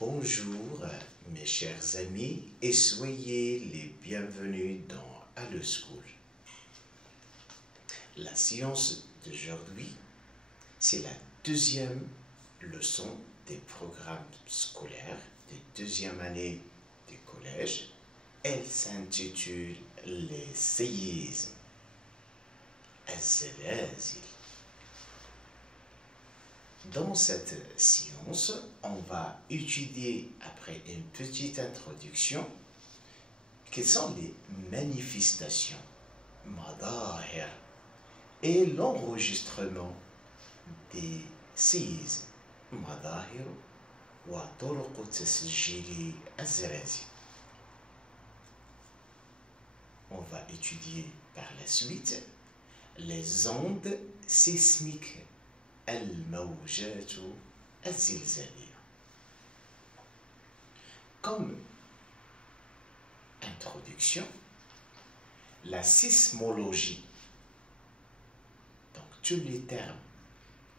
Bonjour mes chers amis et soyez les bienvenus dans Allo School. La séance d'aujourd'hui, c'est la deuxième leçon des programmes scolaires de deuxième année du collège. Elle s'intitule Les séismes. الزلازل. Dans cette séance, on va étudier, après une petite introduction, quelles sont les manifestations, madahir, et l'enregistrement des séismes, madahir, wa turuq tasjili az-zalazil. On va étudier par la suite les ondes sismiques. الموجات الزلزالية. Comme introduction, la sismologie, donc tous les termes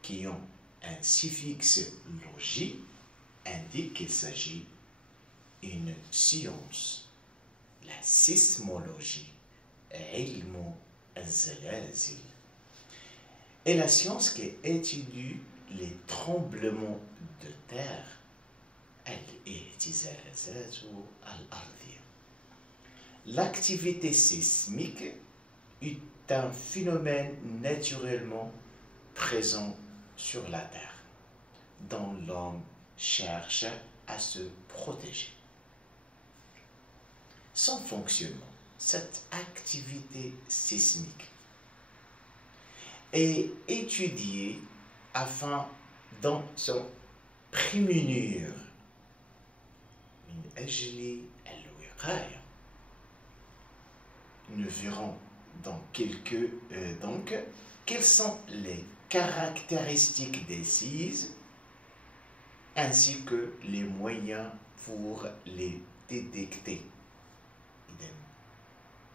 qui ont un suffixe logie indiquent qu'il s'agit d'une science. La sismologie, علم الزلازل, est la science qui étudie les tremblements de terre. L'activité sismique est un phénomène naturellement présent sur la terre, dont l'homme cherche à se protéger. Son fonctionnement, cette activité sismique, est étudié afin d'en se prémunir. Nous verrons dans quelles sont les caractéristiques des séismes ainsi que les moyens pour les détecter.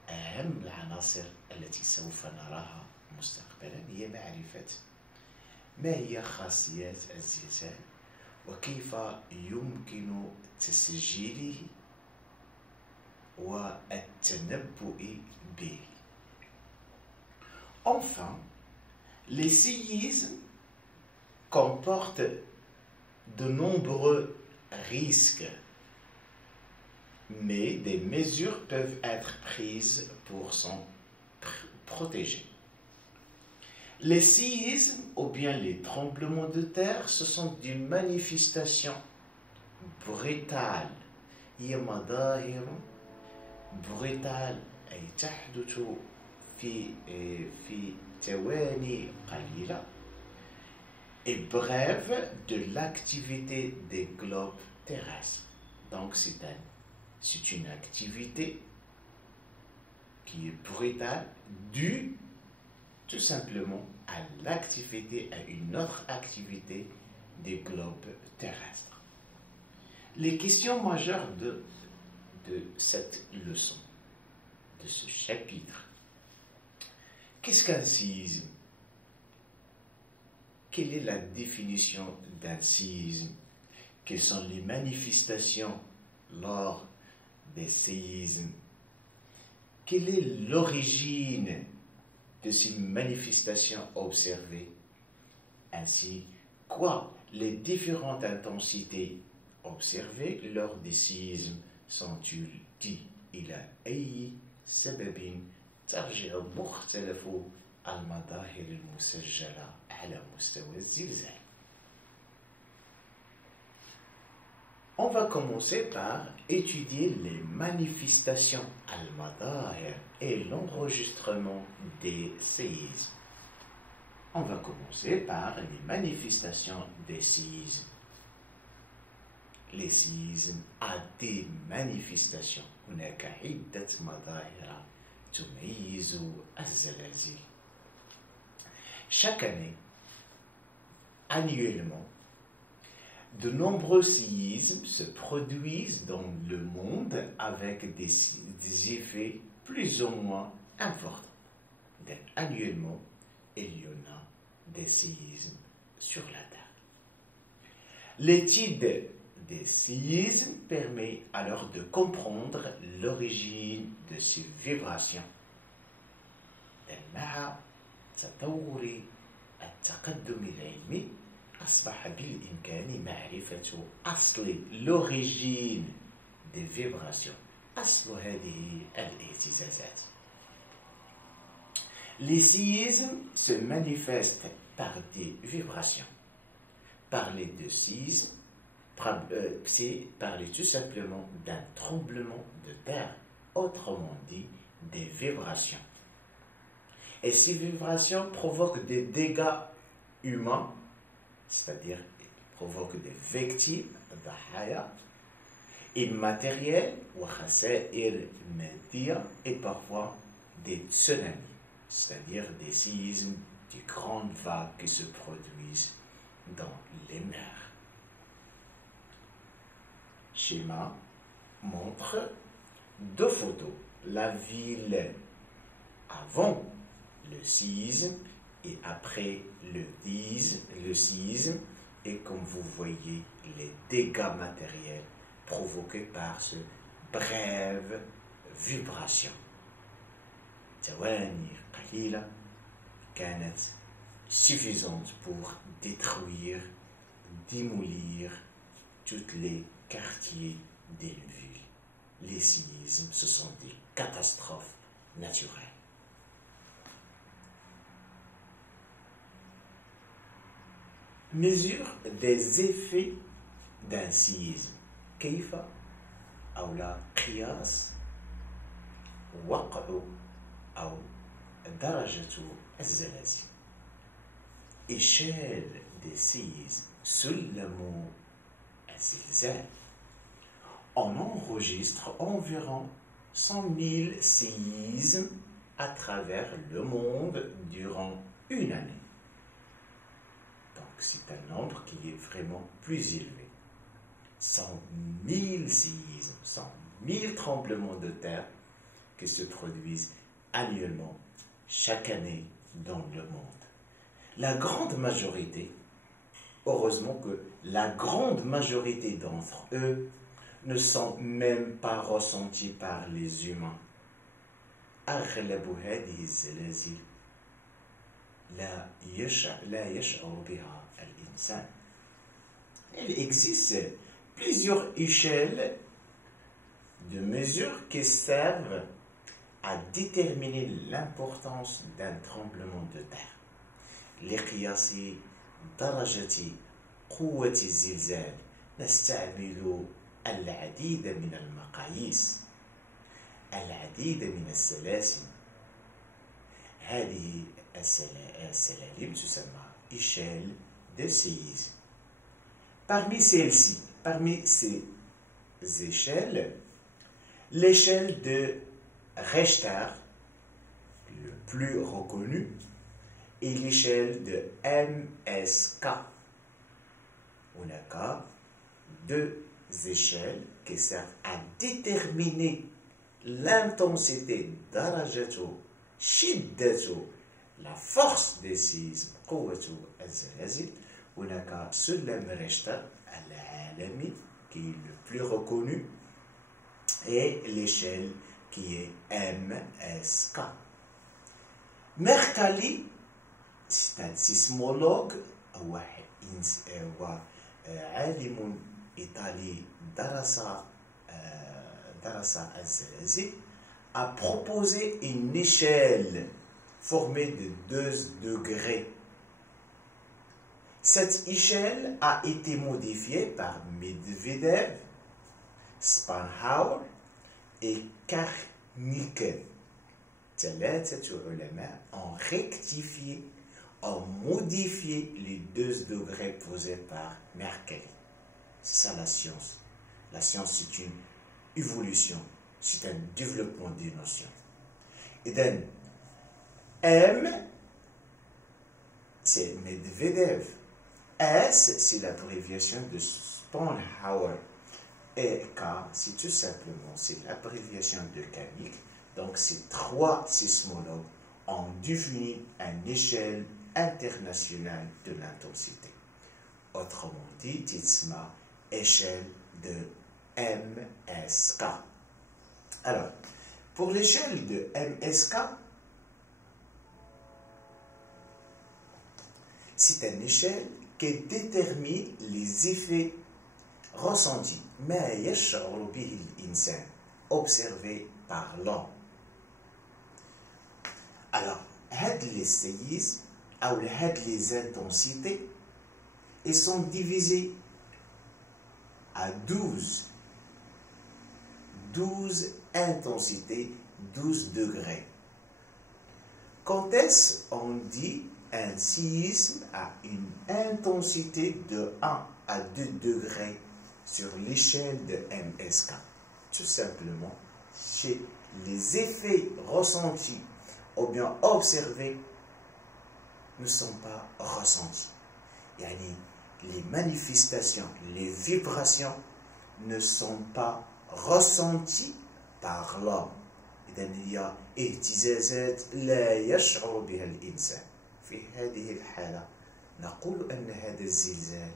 أهم العناصر التي سوف نراها مستقبلا هي معرفة ما هي خاصيات الزلزال وكيف يمكن تسجيله والتنبؤ به. Enfin, les séismes comportent de nombreux risques, mais des mesures peuvent être prises pour s'en protéger. Les séismes ou bien les tremblements de terre, ce sont des manifestations brutales. هي مظاهر brutale أي تحدث في ثواني قليلة et brève de l'activité des globes terrestres. Donc c'est une activité qui est brutale due tout simplement à l'activité, à une autre activité des globes terrestres. Les questions majeures de cette leçon, de ce chapitre. Qu'est-ce qu'un séisme? Quelle est la définition d'un séisme? Quelles sont les manifestations lors des séismes? Quelle est l'origine de ces manifestations observées? Ainsi, quoi les différentes intensités observées lors des séismes sont dues إلى أي سبب ترجع مختلف المظاهر المسجلة على مستوى الزلزال. On va commencer par étudier les manifestations al-madahir et l'enregistrement des séismes. On va commencer par les manifestations des séismes. Les séismes ont des manifestations. هناك عدة مظاهر تميز الزلازل. Chaque année, annuellement, de nombreux séismes se produisent dans le monde avec des effets plus ou moins importants. Donc, annuellement, il y en a des séismes sur la Terre. L'étude des séismes permet alors de comprendre l'origine de ces vibrations. مع تطور التقدم العلمي أصبح بالإمكان معرفة أصل l'origine des vibrations أصل هذه الاهتزازات. Les séismes se manifestent par des vibrations. Parler de séisme, c'est parler tout simplement d'un tremblement de terre, autrement dit des vibrations. Et ces vibrations provoquent des dégâts humains, c'est-à-dire provoquent des victimes, immatérielles, et parfois des tsunamis, c'est-à-dire des séismes, des grandes vagues qui se produisent dans les mers. Schéma montre deux photos. La ville avant le séisme et après le séisme, et comme vous voyez les dégâts matériels provoqués par ce brève vibration. ثواني قليلة كانت suffisante pour détruire, démolir tous les quartiers d'une ville. Les séismes, ce sont des catastrophes naturelles. Mesure des effets d'un séisme. كيف أو لا قياس وقع أو درجة الزلازل. échelle des séismes سلم الزلزال. On enregistre environ 100 000 séismes à travers le monde durant une année. Donc c'est un nombre qui est vraiment plus élevé. 100 000 séismes, 100 000 tremblements de terre qui se produisent annuellement, chaque année dans le monde. La grande majorité, heureusement que la grande majorité d'entre eux ne sont même pas ressentis par les humains. أغلب هذه الزلازل لا يشعر بها الإنسان. Il existe plusieurs échelles de mesures qui servent à déterminer l'importance d'un tremblement de terre. لقياس درجة قوة الزلزال نستعمل العديد من المقاييس، العديد من السلاسل. هذه السلالم تسمى échelle de séisme. Parmi celles-ci, parmi ces échelles, l'échelle de Richter, le plus reconnu, et l'échelle de MSK. On a deux échelles qui servent à déterminer l'intensité, درجته شدته, la force des séismes, قوة الزلازل. هناك سلم ريشتر العالمي qui est le plus reconnu et l'échelle qui est MSK. Mercalli, c'est un sismologue هو عالم إيطالي درس الزلازل, a proposé une échelle formée de 2 degrés. Cette échelle a été modifiée par Medvedev, Spanhauer et Karnicke. ثلاثة علماء ont rectifié, ont modifié les 2 degrés posés par Mercalli. C'est ça la science. La science, c'est une évolution, c'est un développement des notions. Et then, M, c'est Medvedev. S, c'est l'abréviation de Spanhauer. Et K, c'est tout simplement, c'est l'abréviation de Karnicke. Donc, ces 3 sismologues ont défini une échelle internationale de l'intensité. Autrement dit, تسمى échelle de MSK. Alors, pour l'échelle de MSK, c'est une échelle qui détermine les effets ressentis, ما يشعر به الإنسان, observé par l'homme. Alors, les séismes, ou les intensités, ils sont divisés à 12 intensités, 12 degrés. Quand est-ce qu'on dit un séisme a une intensité de 1 à 2 degrés sur l'échelle de MSK? Tout simplement, chez les effets ressentis ou bien observés ne sont pas ressentis. Les manifestations, les vibrations ne sont pas ressenties par l'homme. إذن هي اهتزازات لا يشعر بها الإنسان. في هذه الحالة نقول أن هذا الزلزال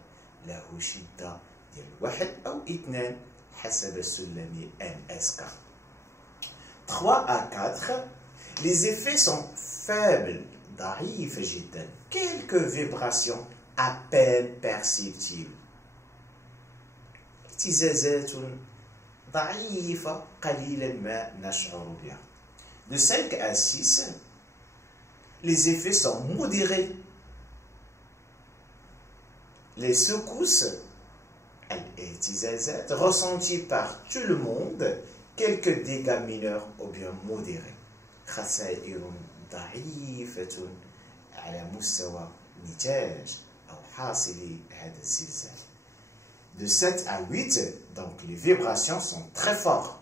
له شدة ديال 1 أو 2 حسب السلم MSK. 3 à 4, les effets sont faibles, ضعيفة جدا, quelques vibrations à peine perceptibles. اهتزازات ضعيفة قليلا ما نشعر بها. De 5 à 6, les effets sont modérés. Les secousses, الاهتزازات, ressenties par tout le monde, quelques dégâts mineurs ou bien modérés. خسائر ضعيفة على مستوى نتاج أو حاصل هذا الزلزال. De 7 à 8, donc les vibrations sont très fortes.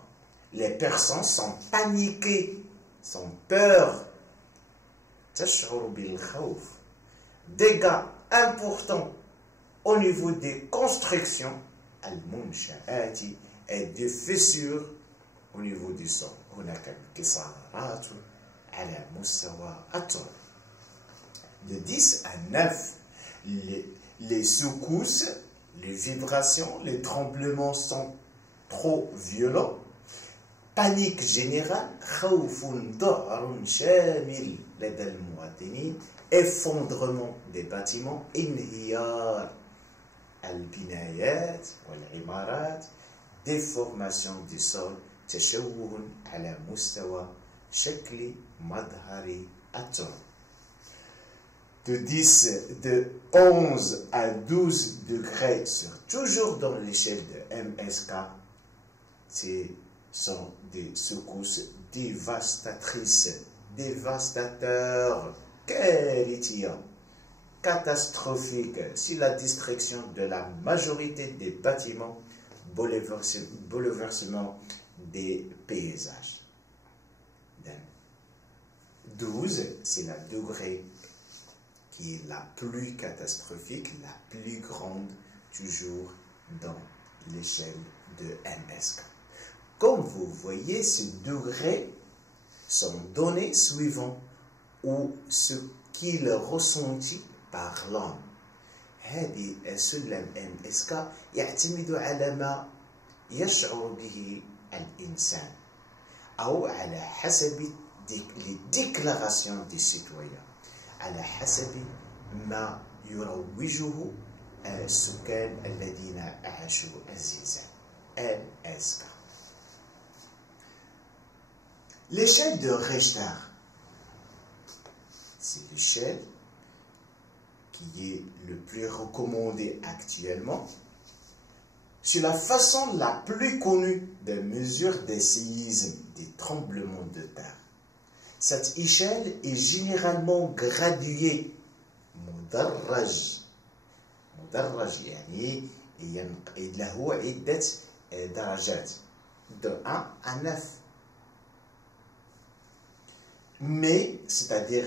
Les personnes sont paniquées, sont peur. تشعر بالخوف. Dégâts importants au niveau des constructions, المنشآت, et des fissures au niveau du sol. هناك انكسارات على مستوى التراب. De 10 à 9, les secousses, les vibrations, les tremblements sont trop violents. Panique générale, خوف ذعر شامل لدى المواطنين, effondrement des bâtiments, انهيار البنايات والعمارات, déformation du sol, تشوه على مستوى شكل مظهر التراب. De 11 à 12 degrés, toujours dans l'échelle de MSK, ce sont des secousses dévastatrices, dévastateurs, catastrophiques, sur la destruction de la majorité des bâtiments, bouleversement des paysages. 12, c'est le degré qui est la plus catastrophique, la plus grande, toujours dans l'échelle de MSK. Comme vous voyez, ces degrés sont donnés suivant ou ce qu'il ressentit par l'homme. هذه السلم MSK يعتمد على ما يشعر به الإنسان أو على حسب les déclarations des citoyens, على حسب ما يروجه السكان الذين عاشوا الزلزال. MSK. L'échelle de Richter, c'est l'échelle qui est le plus recommandée actuellement. C'est la façon la plus connue de mesure des séismes, des tremblements de terre. Cette échelle est généralement graduée. مدرج يعني له عدة درجات de 1 à 9. Mais, c'est-à-dire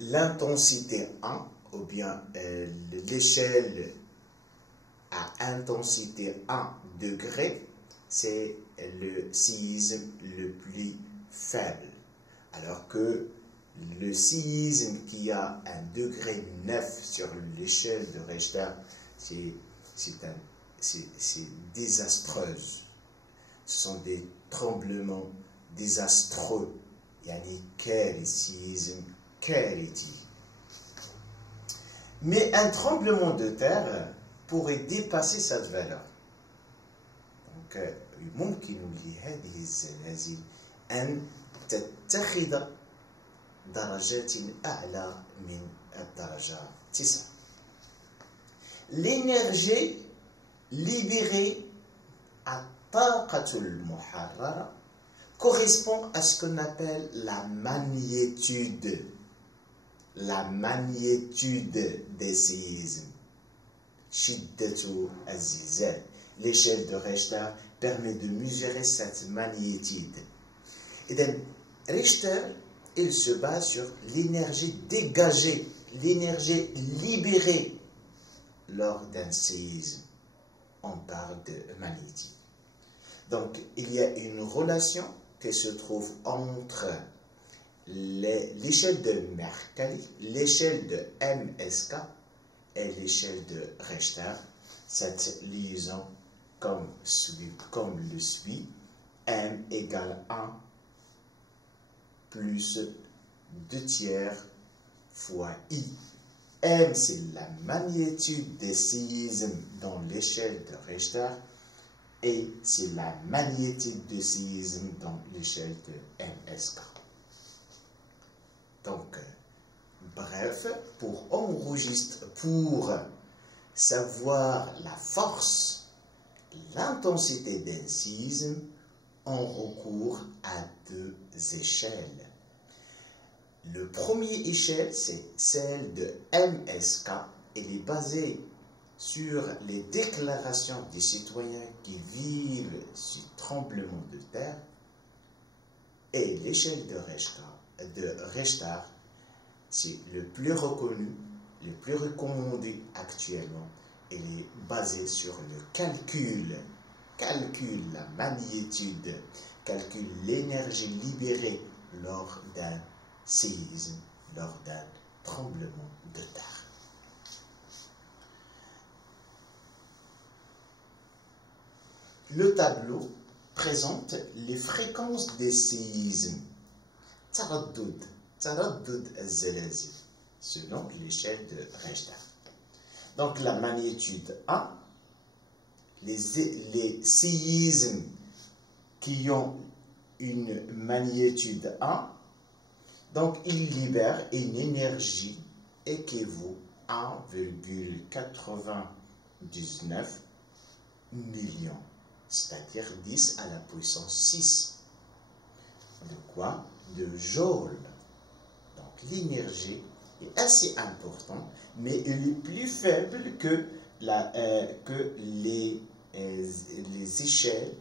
l'intensité 1, ou bien l'échelle à intensité 1 degré, c'est le séisme le plus faible. Alors que le séisme qui a un degré 9 sur l'échelle de Richter, c'est désastreuse. Ce sont des tremblements désastreux. Yani séisme, mais un tremblement de terre pourrait dépasser cette valeur. Donc, يمكن لهذه الزلازل أن تتخذ درجات أعلى من الدرجة 9. L'énergie libérée à الطاقة المحررة correspond à ce qu'on appelle la magnétude. La magnétude des séismes. Shiddatu az-zilzal. L'échelle de Richter permet de mesurer cette magnétude. Et donc, Richter, il se base sur l'énergie dégagée, l'énergie libérée lors d'un séisme. On parle de magnétique. Donc, il y a une relation qui se trouve entre l'échelle de Mercalli, l'échelle de MSK et l'échelle de Richter. Cette liaison comme le suit, M égale 1 plus 2/3 fois I. M, c'est la magnétude des séismes dans l'échelle de Richter et c'est la magnétude des séismes dans l'échelle de MSK. Donc, bref, pour savoir la force, l'intensité d'un séisme, on recourt à 2 échelles. Le premier échelle, c'est celle de MSK. Elle est basée sur les déclarations des citoyens qui vivent ce tremblement de terre. Et l'échelle de Richter, c'est le plus reconnu, le plus recommandé actuellement. Elle est basée sur le calcul la magnétude, calcule l'énergie libérée lors d'un séisme, lors d'un tremblement de terre. Le tableau présente les fréquences des séismes, taraddud az-zalazil, selon l'échelle de Richter. Donc la magnitude 1, les séismes qui ont une magnitude 1, donc ils libèrent une énergie équivaut à 1,99 millions, c'est-à-dire 10 à la puissance 6. De quoi? De joules. Donc l'énergie est assez importante, mais elle est plus faible que les échelles,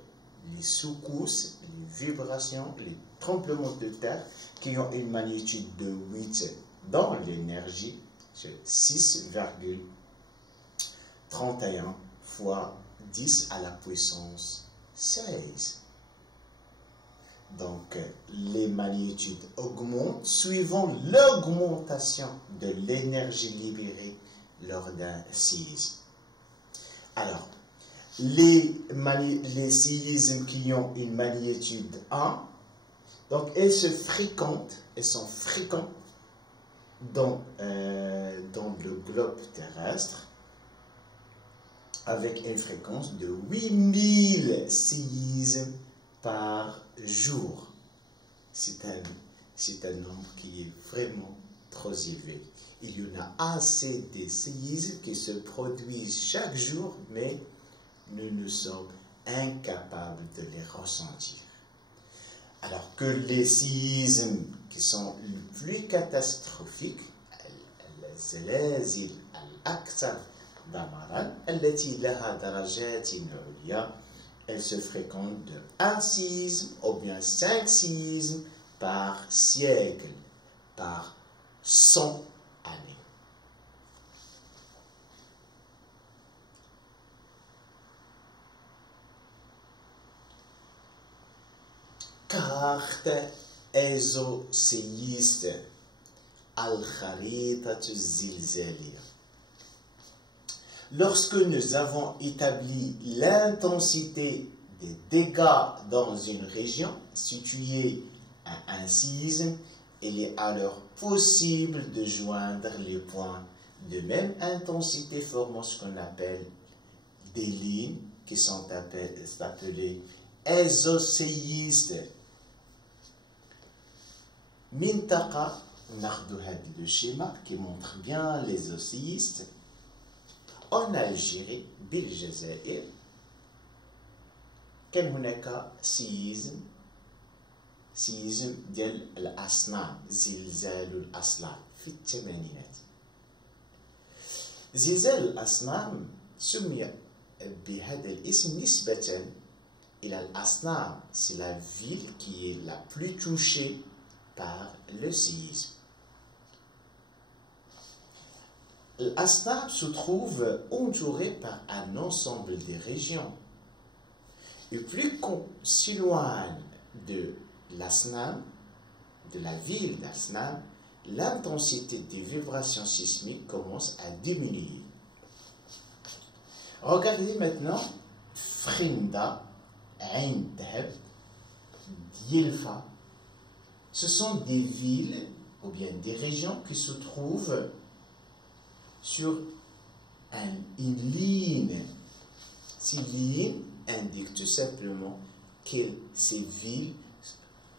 les secousses, les vibrations, les tremblements de terre qui ont une magnitude de 8 dans l'énergie, c'est 6,31 fois 10 à la puissance 16. Donc, les magnitudes augmentent suivant l'augmentation de l'énergie libérée lors d'un séisme. Alors, les séismes qui ont une magnitude 1, donc elles sont fréquentes dans le globe terrestre avec une fréquence de 8000 séismes par jour. C'est un nombre qui est vraiment trop élevé. Il y en a assez de séismes qui se produisent chaque jour, mais nous sommes incapables de les ressentir. Alors que les séismes qui sont les plus catastrophiques, الزلازل الأكثر دمارا التي لها درجات عليا, elles se fréquentent de 1 séisme ou bien 5 séismes par siècle, par 100 années. Carte ésoséiste الخريطة الزلزالية. Lorsque nous avons établi l'intensité des dégâts dans une région située à un séisme, il est alors possible de joindre les points de même intensité formant ce qu'on appelle des lignes qui sont appelées exoséistes. Mintaqa, on a le schéma qui montre bien les exoséistes. En Algérie, بالجزائر كان هناك سيزم ديال الأصنام، زلزال الأصنام في الثمانينات. زلزال الأصنام سمي بهذا الاسم نسبة إلى الأصنام. C'est la ville qui est la plus touchée par le séisme. L'Asnam se trouve entouré par un ensemble de régions. Et plus qu'on s'éloigne de l'Asnam, de la ville d'Asnam, l'intensité des vibrations sismiques commence à diminuer. Regardez maintenant Frinda, Ain Dheb, Dielfa. Ce sont des villes ou bien des régions qui se trouvent sur une ligne. Ces lignes indiquent tout simplement que ces villes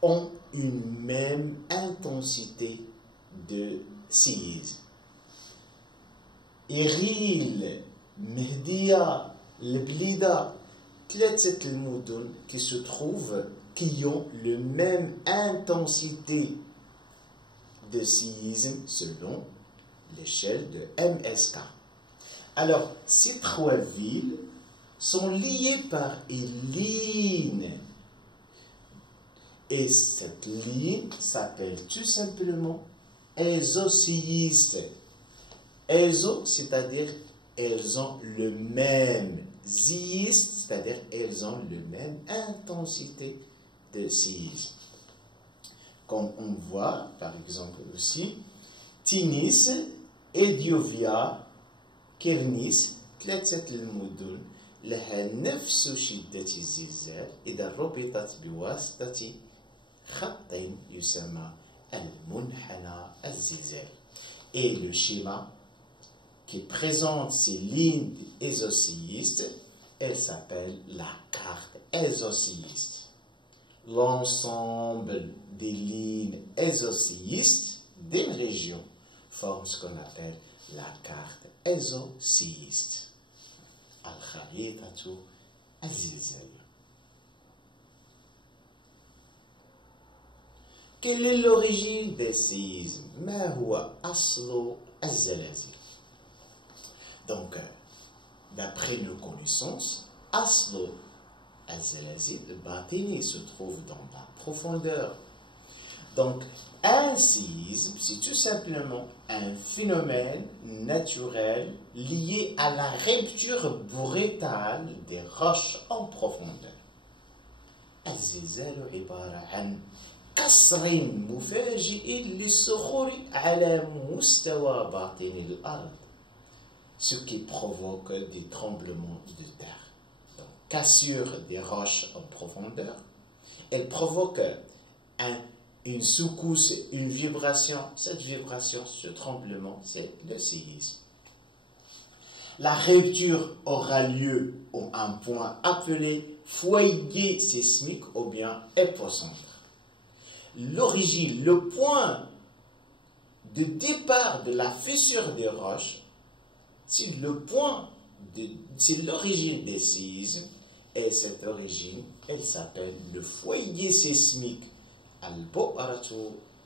ont une même intensité de séisme. Eril, Mehdia, Leblida, ثلاثة المدن qui se trouvent, qui ont la même intensité de séisme selon l'échelle de MSK. Alors, ces trois villes sont liées par une ligne. Et cette ligne s'appelle tout simplement exoséiste. Exo, c'est-à-dire elles ont le même séisme, c'est-à-dire elles ont la même intensité de séisme. Comme on voit, par exemple aussi, Tinis, إديوفيا، كيرنيس، ثلاثة المدن لها نفس شدة الزلزال إذا ربطت بواسطة خط يسمى المنحنى الزلزال. Et le schéma qui présente ces lignes exoséistes, elle s'appelle la carte exoséiste. L'ensemble des lignes exoséistes d'une région forme ce qu'on appelle la carte exoséiste. Al-Kharitatu al-Zilzal. Quelle est l'origine des séismes? Ma huwa aslu az-zalazil. Donc, d'après nos connaissances, aslu az-zalazil, le batini se trouve dans la profondeur. Donc, un séisme, c'est tout simplement un phénomène naturel lié à la rupture brutale des roches en profondeur. الزلزال عبارة عن كسر مفاجئ للصخور على مستوى باطن الأرض, ce qui provoque des tremblements de terre. Donc, cassure des roches en profondeur, elle provoque une secousse, une vibration. Cette vibration, ce tremblement, c'est le séisme. La rupture aura lieu à un point appelé foyer sismique ou bien épicentre. L'origine, le point de départ de la fissure des roches, c'est l'origine des séismes, et cette origine, elle s'appelle le foyer sismique. Al-Bu'ratu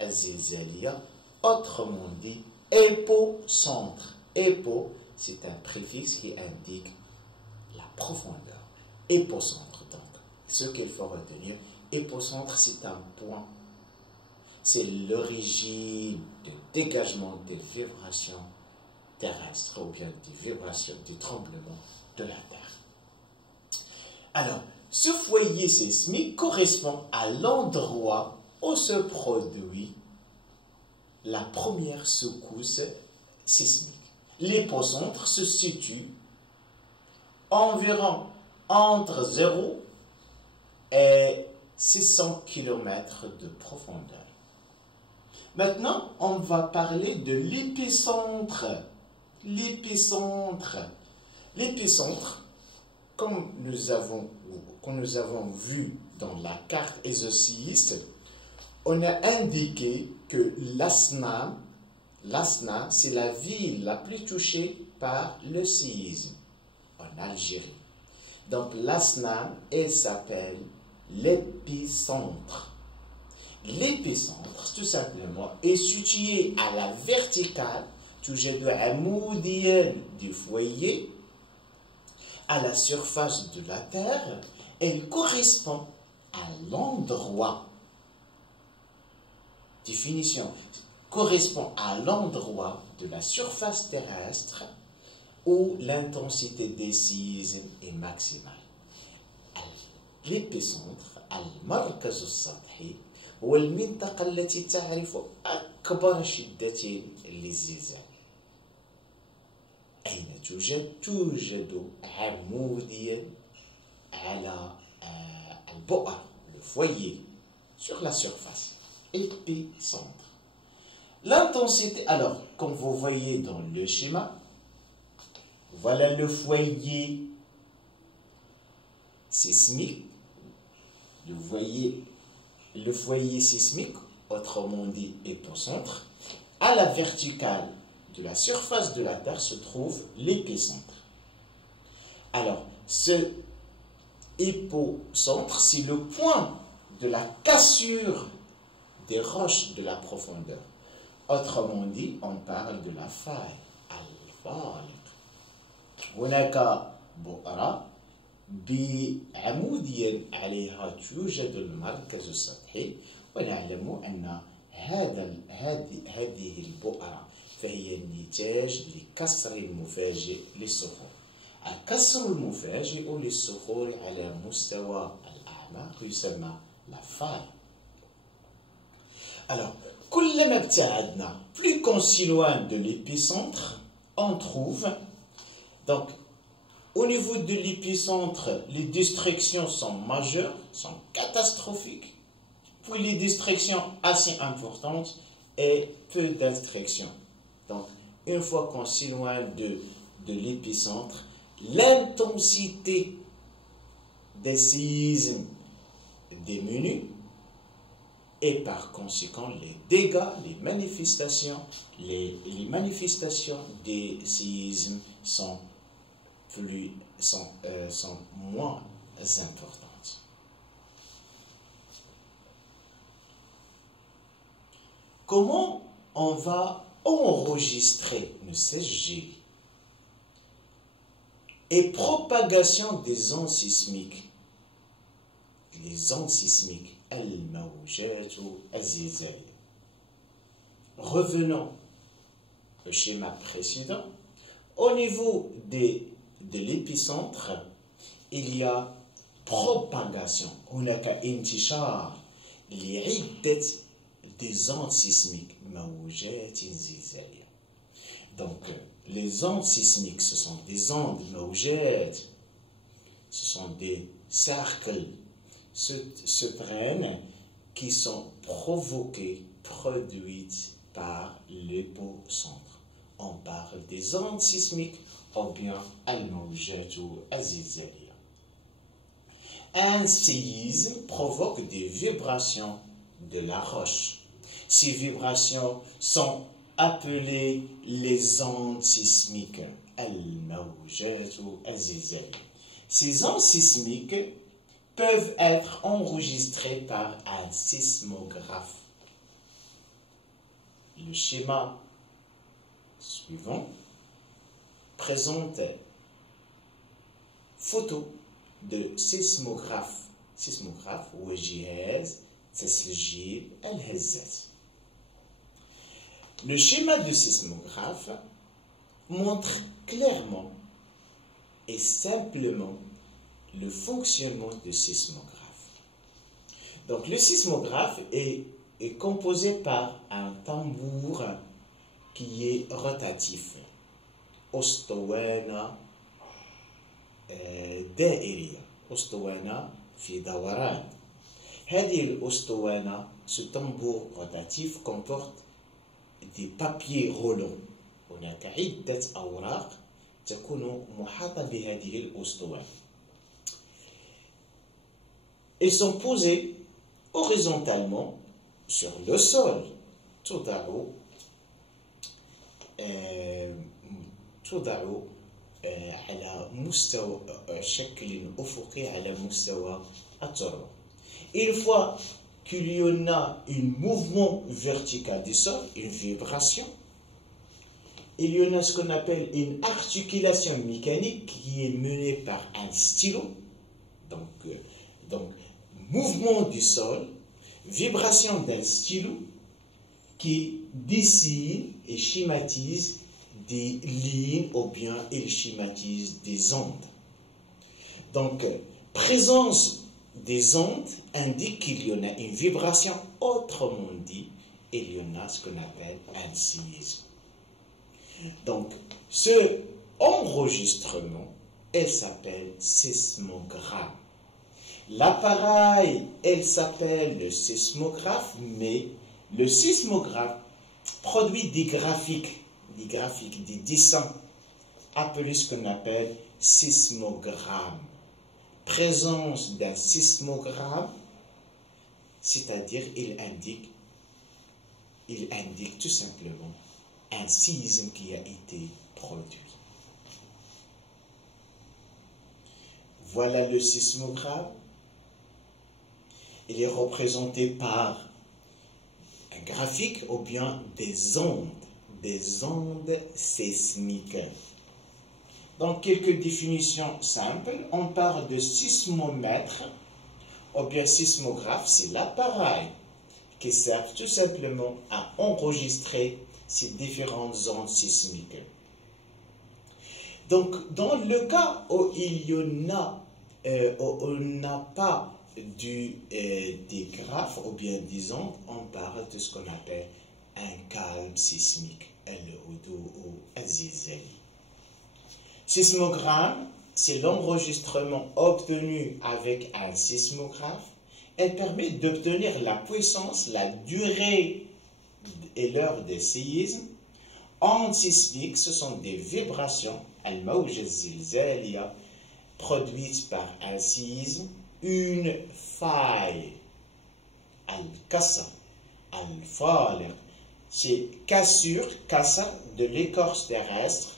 al-Zilzaliya, autrement dit épocentre. Épo, c'est un préfixe qui indique la profondeur. Épocentre, donc. Ce qu'il faut retenir, épocentre, c'est un point. C'est l'origine du dégagement des vibrations terrestres ou bien des vibrations, des tremblements de la Terre. Alors, ce foyer sismique correspond à l'endroit où se produit la première secousse sismique. L'épicentre se situe environ entre 0 et 600 km de profondeur. Maintenant, on va parler de l'épicentre. L'épicentre. L'épicentre, comme nous avons vu dans la carte exoscéiste, on a indiqué que l'Asna, c'est la ville la plus touchée par le séisme en Algérie. Donc l'Asna, elle s'appelle l'épicentre. L'épicentre, tout simplement, est situé à la verticale, توجد عموديا du foyer, à la surface de la Terre. Elle correspond à l'endroit, définition, correspond à l'endroit de la surface terrestre où l'intensité des séismes est maximale. L'épicentre, المركز السطحي، هو المنطقة التي تعرف أكبر شدة للزلزال. أين توجد عموديا على البؤر، le foyer, sur la surface. Épicentre. L'intensité, alors, comme vous voyez dans le schéma, voilà le foyer sismique. Vous voyez le foyer sismique, autrement dit épicentre. À la verticale de la surface de la Terre se trouve l'épicentre. Alors, ce épicentre, c'est le point de la cassure des roches de la profondeur. Autrement dit, on parle de la faille. الفالق. هناك بؤرة بعموديا عليها توجد المركز السطحي، ونعلم أن هذه البؤرة فهي النتاج لكسر المفاجئ للصخور. الكسر المفاجئ للصخور على مستوى الأعماق يسمى la faille. Alors, كلما ابتعدنا, plus qu'on s'éloigne de l'épicentre, on trouve, donc, au niveau de l'épicentre, les destructions sont majeures, sont catastrophiques, puis les destructions assez importantes et peu d'instructions. Donc, une fois qu'on s'éloigne de l'épicentre, l'intensité des séismes diminue et par conséquent les dégâts, les manifestations des séismes sont moins importantes. Comment on va enregistrer le CSG et propagation des ondes sismiques? Les ondes sismiques, revenons au schéma précédent. Au niveau de l'épicentre, il y a propagation. هناك انتشار لعدة des ondes sismiques. Donc, les ondes sismiques, ce sont des ondes موجات, ce sont des cercles se traînent qui sont provoquées, produites par l'épicentre. On parle des ondes sismiques ou bien al-mawjat ou az-zilzaliya. Un séisme provoque des vibrations de la roche. Ces vibrations sont appelées les ondes sismiques, al-mawjat ou az-zilzaliya. Ces ondes sismiques peuvent être enregistrées par un sismographe. Le schéma suivant présente photo de sismographe ou جهاز تسجيل الهزات. Le schéma de sismographe montre clairement et simplement le fonctionnement du sismographe. Donc le sismographe est composé par un tambour qui est rotatif. Ostovena دائرية، أسطوانة في دوران. هذه الأسطوانة ce tambour rotatif comporte des papiers roulants. هناك عدة أوراق تكون محاطة بهذه الأسطوانة. Ils sont posés horizontalement sur le sol. توضع على مستوى شكل أفقي على مستوى التربة. Une fois qu'il y en a un mouvement vertical du sol, une vibration, il y en a ce qu'on appelle une articulation mécanique qui est menée par un stylo. Donc mouvement du sol, vibration d'un stylo qui dessine et schématise des lignes ou bien il schématise des ondes. Donc, présence des ondes indique qu'il y en a une vibration, autrement dit, il y en a ce qu'on appelle un séisme. Donc, ce enregistrement, elle s'appelle sismogramme. L'appareil, elle s'appelle le sismographe, mais le sismographe produit des graphiques, des dessins, appelés ce qu'on appelle sismogramme. Présence d'un sismogramme, c'est-à-dire il indique tout simplement un séisme qui a été produit. Voilà le sismogramme. Il est représenté par un graphique ou bien des ondes sismiques. Dans quelques définitions simples, on parle de sismomètre ou bien sismographe, c'est l'appareil qui sert tout simplement à enregistrer ces différentes ondes sismiques. Donc, dans le cas où il y en a, où on n'a pas des graphes ou bien des ondes, on parle de ce qu'on appelle un calme sismique, al-hudu ou al-zilzali. Sismogramme, c'est l'enregistrement obtenu avec un sismographe. Elle permet d'obtenir la puissance, la durée et l'heure des séismes. Ondes sismiques, ce sont des vibrations, al-mawja zilzaliya, produites par un séisme, une faille, al-kassa, al-faliq, c'est cassure, kassa, de l'écorce terrestre,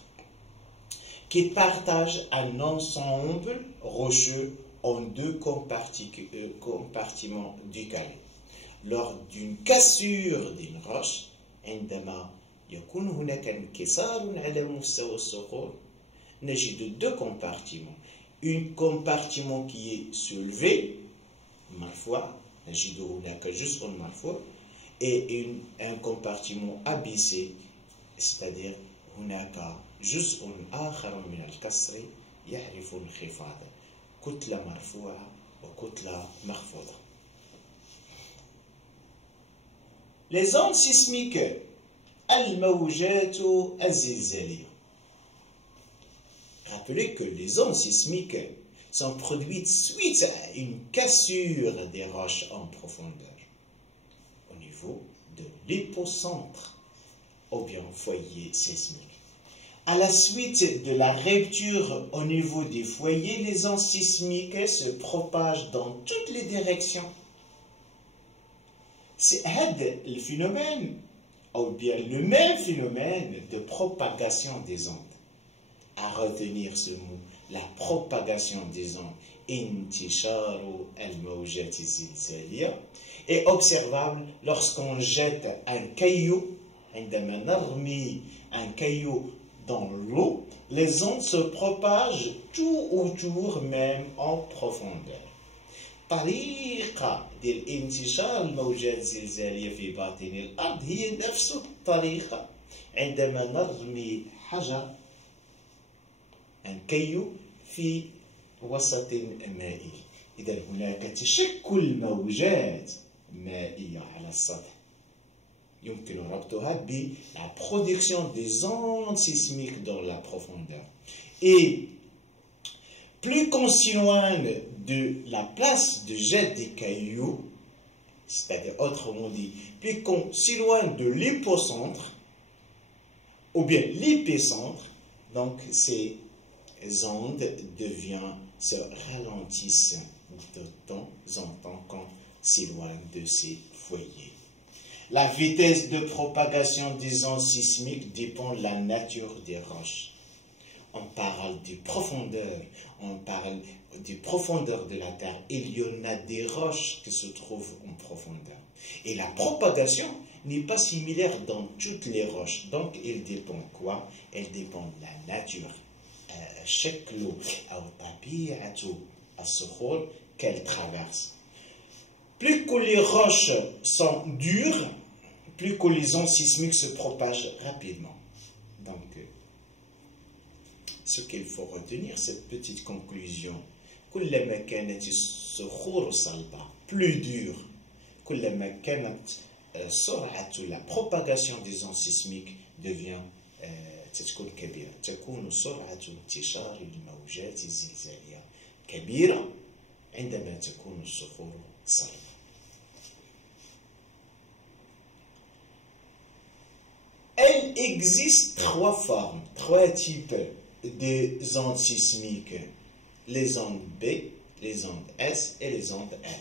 qui partage un ensemble rocheux en deux compartiments décalés. Lors d'une cassure d'une roche, عندما يكون هناك انكسار على مستوى الصخور، نجد deux compartiments. Un compartiment qui est soulevé, مرفوع، نجد هناك جزء مرفوع، et un compartiment abaissé, c'est-à-dire هناك جزء آخر من الكسر يعرف الانخفاض، كتلة مرفوعة وكتلة مخفوضة. Les ondes sismiques, الموجات الزلزالية. Rappelez que les ondes sismiques sont produites suite à une cassure des roches en profondeur au niveau de l'épicentre ou bien foyer sismique. À la suite de la rupture au niveau des foyers, les ondes sismiques se propagent dans toutes les directions. C'est le phénomène, ou bien le même phénomène de propagation des ondes. À retenir ce mot, la propagation des ondes, intisharu al-mawjat zilzaliya, est observable lorsqu'on jette un caillou, عندما نرمي un caillou dans l'eau, les ondes se propagent tout autour, même en profondeur. طريقة ديال انتشار الموجات الزلزالية في باطن الأرض هي نفس الطريقة عندما نرمي حجر un caillou في وسط مائي. إذا هناك تشكل موجات مائية على السطح يمكن ربطها ب la production des ondes sismiques dans la profondeur. Et Plus qu'on s'éloigne de la place de jet des cailloux, c'est-à-dire autrement dit, plus qu'on s'éloigne de l'hypocentre, ou bien l'épicentre, donc ces ondes se ralentissent de temps en temps quand s'éloigne de ces foyers. La vitesse de propagation des ondes sismiques dépend de la nature des roches. On parle de profondeur de la Terre. Il y en a des roches qui se trouvent en profondeur. Et la propagation n'est pas similaire dans toutes les roches. Donc, elle dépend quoi? Elle dépend de la nature. شكل أو طبيعة الصخور qu'elle traverse. Plus que les roches sont dures, plus que les ondes sismiques se propagent rapidement. Donc, ce qu'il faut retenir, cette petite conclusion, كلما كانت الصخور صلبة, plus dure, كلما كانت سرعة la propagation des ondes sismiques devient تكون كبيرة. تكون سرعة انتشار الموجات الزلزالية كبيرة عندما تكون الصخور صلبة. Il existe trois formes, trois types de ondes sismiques. Les ondes B, les ondes S et les ondes L.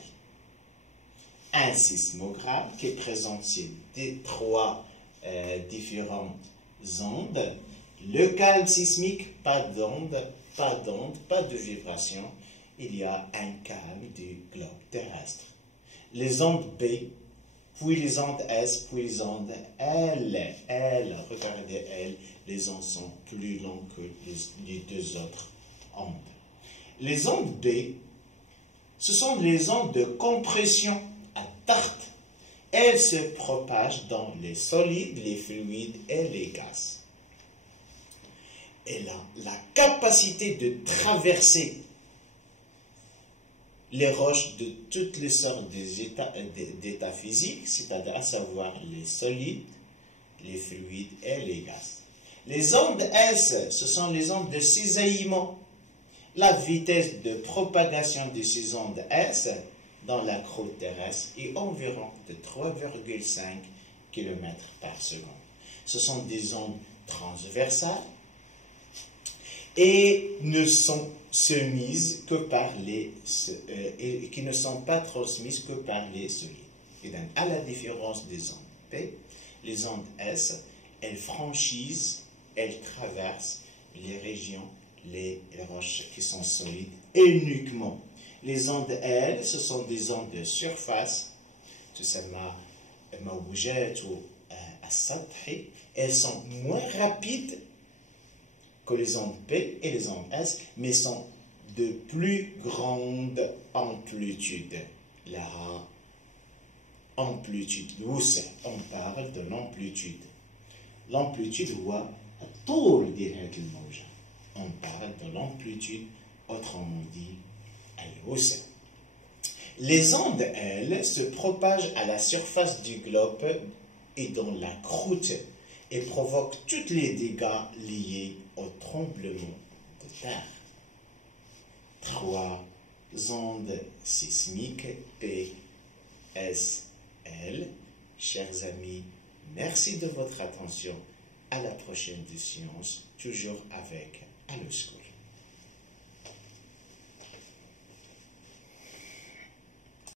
Un sismogramme qui présente ces trois différentes ondes. Le calme sismique, pas d'onde, pas de vibration. Il y a un calme du globe terrestre. Les ondes B, puis les ondes S, puis les ondes L. Regardez L, les ondes sont plus longues que les deux autres ondes. Les ondes B, ce sont les ondes de compression à tarte. Elles se propagent dans les solides, les fluides et les gaz. Elle a la capacité de traverser les roches de toutes les sortes d'états physiques, c'est-à-dire à savoir les solides, les fluides et les gaz. Les ondes S, ce sont les ondes de cisaillement. La vitesse de propagation de ces ondes S dans la croûte terrestre est environ de 3,5 km par seconde. Ce sont des ondes transversales et ne sont semises que par et qui ne sont pas transmises que par les solides. Et donc, à la différence des ondes P, les ondes S, elles franchissent, elles traversent les régions, les roches qui sont solides uniquement. Les ondes L, ce sont des ondes de surface, تسمى موجات السطحي. Elles sont moins rapides que les ondes P et les ondes S, mais sont de plus grande amplitude. La amplitude, on parle de l'amplitude. L'amplitude هو الطول ديال هذه الموجة. On parle de l'amplitude, autrement dit, الوسع. Les ondes, elles, se propagent à la surface du globe et dans la croûte et provoquent tous les dégâts liés au tremblement de terre. Trois ondes sismiques P, S, L. Chers amis, merci de votre attention. À la prochaine de Science, toujours avec Alosco.